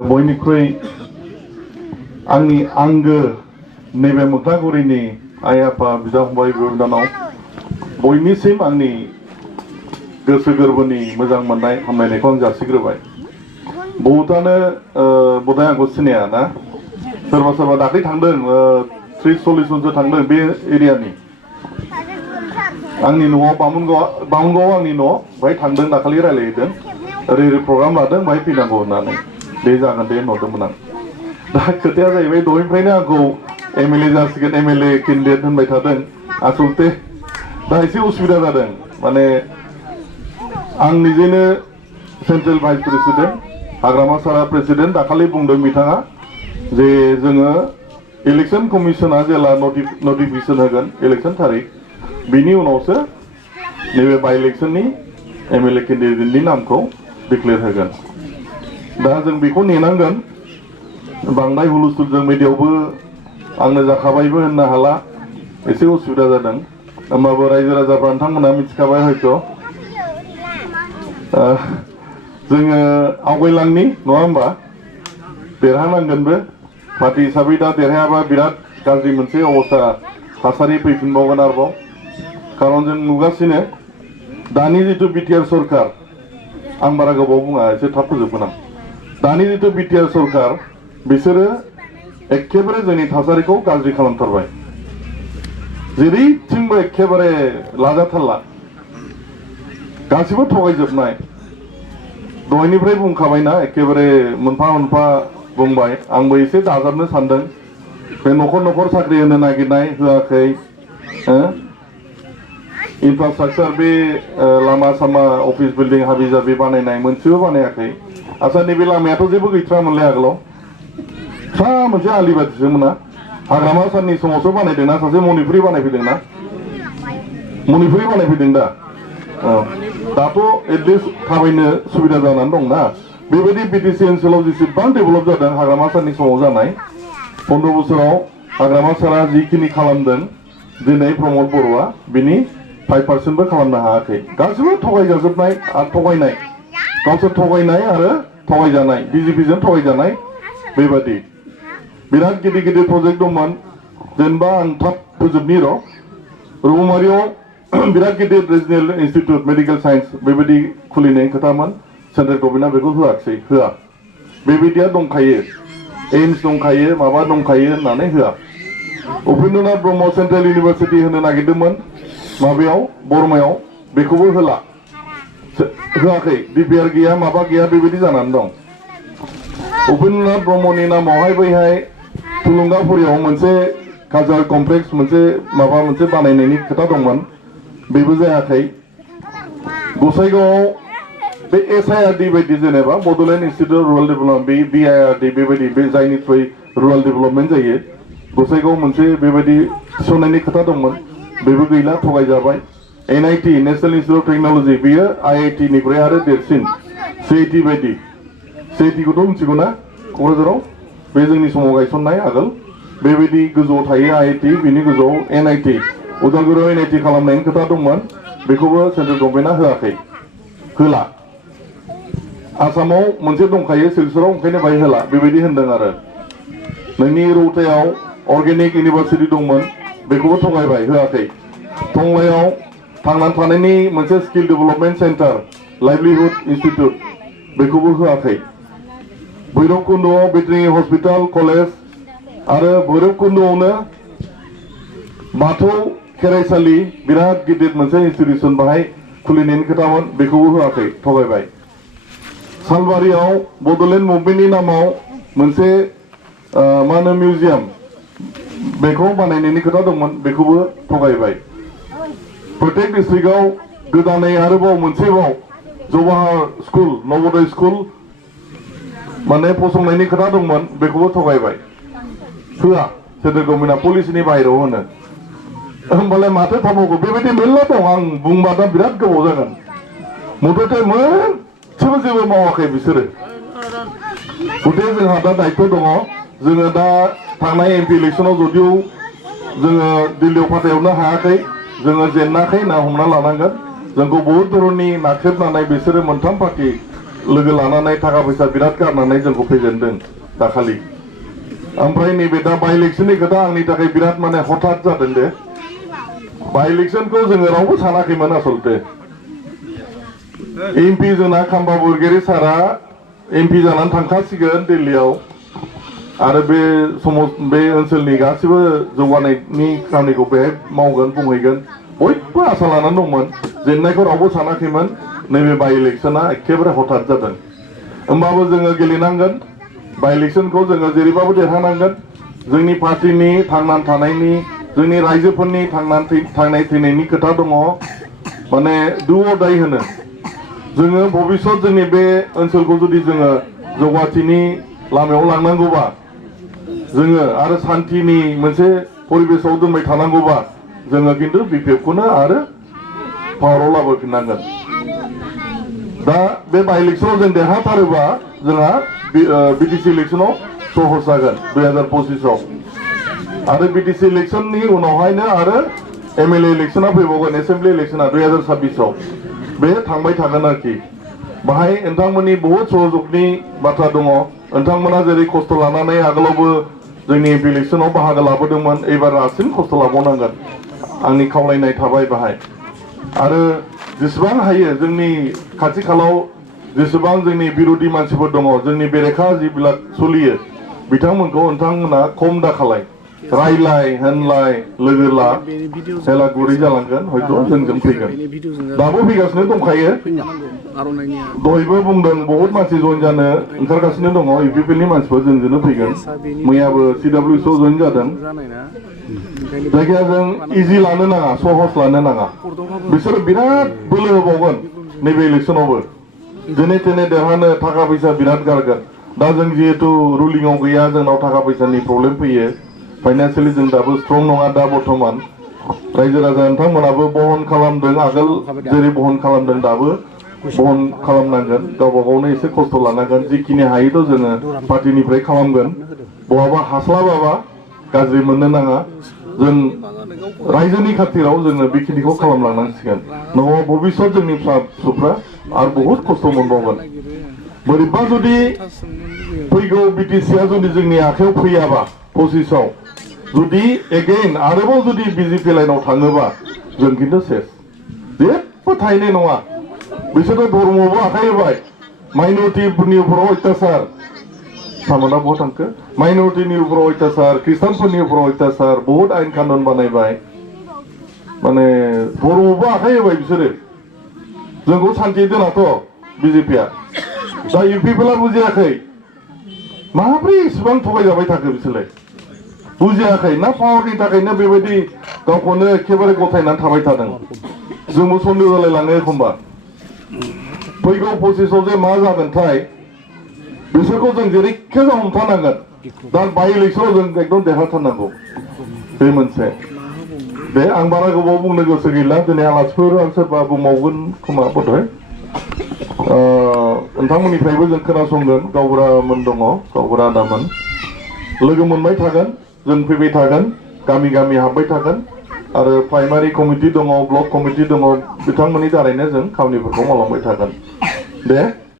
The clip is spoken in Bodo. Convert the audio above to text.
बयनिख्रुइ आंनि आंगो नैबे मोख्लागुरिनि आइ आफा बिदा फंबाय बिनानाव बयनिसिम आंनि गोसो गोरबोनि मोजां मोननाय हामलायनायखौ आं जासिग्रोबाय। बहुतानो बधाय आंखौ सिनाया ना, सोरबा सोरबा दाख्लै थांदों 30-40 जनसो थांदों बे एरियानि। आंनि न'आव बामुनगाव आंनि न' बाहाय थांदों, दाखालि रायलायहैदों, ओरै प्रग्राम लादों बाहाय फैनांगौ होननानै। दे जागोन दे होनहरदोंमोन आं। दा खोथाया जाहैबाय दहायनिफ्रायनो आंखौ एमएलए जासिगोन एमएलए केन्डिडेट होनबाय थादों। आसलते दा एसे उसुबिदा जादों, माने आं निजेनो सेन्ट्रेल भाइस प्रेसिडेन्ट, हाग्रामा सारा प्रेसिडेन्ट। दाखालि बुंदों बिथाङा जे जोङो इलेक्शन कमिसना जेला नटिफिकेशन होगोन इलेक्शन तारिख, बिनि उनावसो नैबे बाइ इलेक्शननि एमएलए केन्डिडेटनि नामखौ डिक्लेयार होगोन। दा जों बेखौ नेनांगोन। बांद्राय हुलुस्थुलजों मिडियायावबो आंनो जाखाबायबो होननो हाला, एसे उसुबिदा जादों। होमबाबो रायजो राजाफ्रा नोंथांमोना मिथिखाबाय हयथ'। जोङो आवगायलांनि नङा होमबा, देरहानांगोनबो। पार्टी हिसाबै दा देरहायाबा बिराद गाज्रि मोनसे अबस्था थासारि फैफिनबावगोन आरोबाव। खारन जों नुगासिनो दानि जिथु बिटिआर सरकार, आं बारा गोबाव बुङा, एसे थाब फोजोबगोन आं। दानि जिथु बिटिआर सरकार, बिसोरो एखेबारे जोंनि थासारिखौ गाज्रि खालामथारबाय। जेरैथिंबो एखेबारे लाजाथारला, गासिबो थगायजोबनाय। दहायनिफ्राय बुंखाबायना, एखेबारे मोनफा मोनफा बुंबाय। आंबो एसे दाजाबनो सानदों। बे न'खर न'खर साख्रि होनो नागिरनाय होआखै, इनफ्रास्ट्राक्चार बे लामा सामा अफिस बिल्डिं हाबि जाबि बानायनाय मोनसेबो बानायाखै। आच्छा नैबे लामायाथ' जेबो गैथ्रामोनलाय आगोलाव, फिसा मोनसे आलि बादिसो मोना। हाग्रामा सारनि समावसो बानायदोंना, सासे मनिपुरि बानायफैदोंना, मनिपुरि बानायफैदों दा। दाथ' एटलिस्ट थाबायनो सुबिदा जानानै दंना। बेबायदि बिटिसि ओनसोलाव जेसेबां डेभेलप जादों हाग्रामा सारनि समाव जानाय, 15 बोसोराव हाग्रामा सारा जिखिनि खालामदों, दिनै प्रमद बर'आ बिनि 5% खालामनो हायाखै। गासिबो थगायजाजोबनाय आरो थगायनाय, गावसोर थगायनाय आरो थगायजानाय, बिजेपिजों थगायजानाय। बेबादि बिराद गिदिर गिदिर प्रजेक्ट दंमोन। जेनेबा आं थाब फोजोबनि र', रौमारियाव बिराद गिदिर रिजनेल इन्स्टिट्यूट मेडिकेल साइन्स बेबायदि खुलिनायनि खोथामोन। सेन्ट्रेल गभर्नमेन्टआ बेखौ होआखै, होआ। बेबायदिया दंखायो, एइम्स दंखायो, माबा दंखायो होननानै होआ। उपेन्द्रनाथ ब्रह्म सेन्ट्रेल इउनिभारसिटि होनो नागिरदोंमोन माबायाव बरमायाव, बेखौबो होला, होआखै। डिपिआर गैया, माबा गैया, बेबायदि जानानै दं। उपेन्द्रनाथ ब्रह्मनि नामावहाय बैहाय थुलुंगाफुरियाव मोनसे कालचारेल कमप्लेक्स मोनसे माबा मोनसे बानायनायनि खोथा दंमोन, बेबो जायाखै। गसाइगावआव बे SIRD बायदि, जेनेबा Bodoland institute of rural development, बे BIRD बेबायदि, बे जायनि थ्रुयै रुराल डेभेलपमेन्ट जायो, गसाइगाव मोनसे बेबायदि थिसननायनि खोथा दंमोन, बेबो गैला, थगायजाबाय। NIT national institute of technology, बेयो IIT निफ्राय आरो देरसिन, CIT बायदि। CIT खौथ' मिथिगौ ना क'क्राझाराव, बे जोंनि समाव गायसननाय आगोल। बेबायदि गोजौआव थायो IIT, बिनि गोजौआव NIT, उदालगुरियाव NIT खालामनायनि खोथा दंमोन, बेखौबो सेन्ट्रेल गभर्नमेन्टआ होआखै, होला। आसामाव मोनसे दंखायो सिलचराव, ओंखायनो बाहाय होला, बेबायदि होनदों आरो। नोंनि रौतायाव अर्गेनिक इउनिभारसिटि दंमोन, बेखौबो थगायबाय, होआखै। टंलायाव थांनानै थानायनि मोनसे skill development centre, livelihood institute, बेखौबो होआखै। भैरबकुन्द'आव भेटेरिनारि हस्पिटाल कलेज आरो भैरबकुन्द'आवनो बाथौ खेराइसालि बिराद गिदिर मोनसे इन्स्टिटिउसन बाहाय खुलिनायनि खोथामोन, बेखौबो होआखै, थगायबाय। सालबारियाव बड'लेण्ड मुभमेन्टनि नामाव मोनसे मा होनो मिउजियाम, बेखौ बानायनायनि खोथा दंमोन, बेखौबो थगायबाय। प्रत्येक डिस्ट्रिक्टआव गोदानै आरोबाव मोनसेबाव जवाहर स्कुल, नवोदय स्कुल माने फसंनायनि खोथा दंमोन, बेखौबो थगायबाय, होआ। सेन्ट्रेल गभर्नमेन्टआ पलिसिनि बाहेरायाव होनो। होमबालाय माथो थाबावगौ? बेबायदि मेरला दं, आं बुंबा दा बिराद गोबाव जागोन। मुथथे मोनसेबो जेबो मावाखै बिसोरो। गथे जोंहा दा दायित्व दङ। जोङो दा थांनाय MP इलेक्सनाव जदिव जोङो दिल्लीयाव फाथायहरनो हायाखै, जोङो जेनाखै होनना हमना लानांगोन। जोंखौ बहुत धरननि नाख्रेबनानै बिसोरो मोनथाम पार्टी लोगो लानानै थाखा फैसा बिराद गारनानै जोंखौ फेजेनदों दाखालि ओमफ्राय नैबे दा बाइ इलेक्सननि खोथा आंनि थाखाय बिराद माने हठात जादों दे बाइ इलेक्सनखौ जोङो रावबो सानाखैमोन आसलते एमपि जोंना खाम्बा बरगयारी सारा एमपि जानानै थांखासिगोन दिल्लीयाव आरो बे ओनसोलनि गासिबो जौगानायनि खामानिखौ बेहाय मावगोन बुंहैगोन बयबो आसा लानानै दंमोन जेननायखौ रावबो सानाखैमोन नैबे बाइ इलेक्सना एखेबारे हठात जादों होमबाबो जोङो गेलेनांगोन बाइ इलेक्सनखौ जोङो जेरैबाबो देरहानांगोन जोंनि पार्टिनि थांनानै थानायनि जोंनि रायजोफोरनि थांनाय थैनायनि खोथा दङ माने डु अर डाइ होनो जोङो भबिष्यत जोंनि बे ओनसोलखौ जुदि जोङो जौगाथिनि लामायाव लांनांगौबा जोङो आरो शान्तिनि मोनसे परिबेसाव दोनबाय थानांगौबा जोङो खिन्थु बिपिएफखौनो आरो पावाराव लाबोफिननांगोन दा बे बाइ इलेक्सनाव जों देरहाथारोबा जोंहा बिटिसि इलेक्सनाव सहज जागोन 2025आव आरो बिटिसि इलेक्सननि उनावहायनो आरो एमएलए इलेक्सना फैबावगोन एसेम्बलि इलेक्सना 2026आव बे थांबाय थागोन आरोखि बाहाय नोंथांमोननि बहुत सहजगनि बाथ्रा दङ नोंथांमोना जेरै खस्थ' लानानै आगोलावबो जोंनि एमपि इलेक्सनाव बाहागो लाबोदोंमोन एबार रासिन खस्थ' लाबावनांगोन आंनि खावलायनाय थाबाय बाहाय आरो जेसेबां हायो जोंनि खाथि खालाव जेसेबां जोंनि बिरोधि मानसिफोर दङ जोंनि बेरेखा जिबिलाक सोलियो बिथांमोनखौ नोंथांमोना खम दाखालाय रायलाय होनलाय लोगो ला हेला गुरै जालांगोन हयथ' जोंजों फैगोन दाबो फैगासिनो दंखायो दहायबो बुंदों बहुत मानसि जइन जानो ओंखारगासिनो दङ इउपिपिएलनि मानसिफोर जोंजोंनो फैगोन मैयाबो सिडब्लिउसिआव जइन जादों जायखिया जों इजि लानो नाङा सहज लानो नाङा बिसोरो बिराद बोलो होबावगोन नैबे इलेक्सनावबो जेने थेने देरहानो थाखा फैसा बिराद गारगोन दा जों जिहेतु रुलिंआव गैया जोंनाव थाखा फैसानि प्रब्लेम फैयो फाइनान्सियेलि जों दाबो स्ट्रं नङा दा बर्थमान रायजो राजा नोंथांमोनाबो बहन खालामदों आगोल जेरै बहन खालामदों दाबो बहन खालामनांगोन गावबा गावनो एसे खस्थ' लानांगोन जिखिनि हायोथ' जोङो पार्टिनिफ्राय खालामगोन बहाबा हास्लाबाबा गाज्रि मोननो नाङा जों रायजोनि खाथिराव जोङो बेखिनिखौ खालामलांनांसिगोन नङाबा भबिष्यत जोंनि फिसा फिसौफ्रा आरो बहुत खस्थ' मोनबावगोन बोरैबा जुदि फैगौ बिटिसिआ जुदि जोंनि आखायाव फैयाबा 25आव जुदि एगेइन आरोबाव जुदि बिजेपि लाइनाव थाङोबा जों खिन्थु सेस जेबो थाहैनाय नङा बिसोरथ' धर्मआवबो आखाइ होबाय माइनरिटिफोरनि उपराव अत्याचार सामोना बहुत थांखो माइनरिटिनि उपराव अत्याचार ख्रिस्टानफोरनि उपराव अत्याचार बहुत आयेन कानुन बानायबाय माने धर्मआवबो आखाइ होबाय बिसोरो जोंखौ सान्थि दोनाथ' बिजेपिआ दा इउपिपिएलआ बुजियाखै माब्रै इसेबां थगायजाबाय थाखो बिसोरलाय बुजियाखै ना पावारनि थाखायनो बेबायदि गावखौनो एखेबारे गथायनानै थाबाय थादों जोंबो सन्देह जालायलाङो एखमबा फैगौ 25आव जे मा जागोनथाय बिसोरखौ जों जेरैखि जाया हमथानांगोन दा बाइ इलेक्सनाव जों एकदम देरहाथारनांगौ बे मोनसे दे आं बारा गोबाव बुंनो गोसो गैला दिनै आलासिफोर आं सोरबा बुंबावगोन खोमा बोधय नोंथांमोननिफ्रायबो जों खोनासंगोन गावबुरामोन दङ गावबुरा आदामोन लोगो मोनबाय थागोन जों फैबाय थागोन गामि गामि हाबबाय थागोन आरो प्राइमारि कमिटि दङ ब्लक कमिटि दङ बिथांमोननि दारैनो जों खामानिफोरखौ मावलांबाय थागोन दे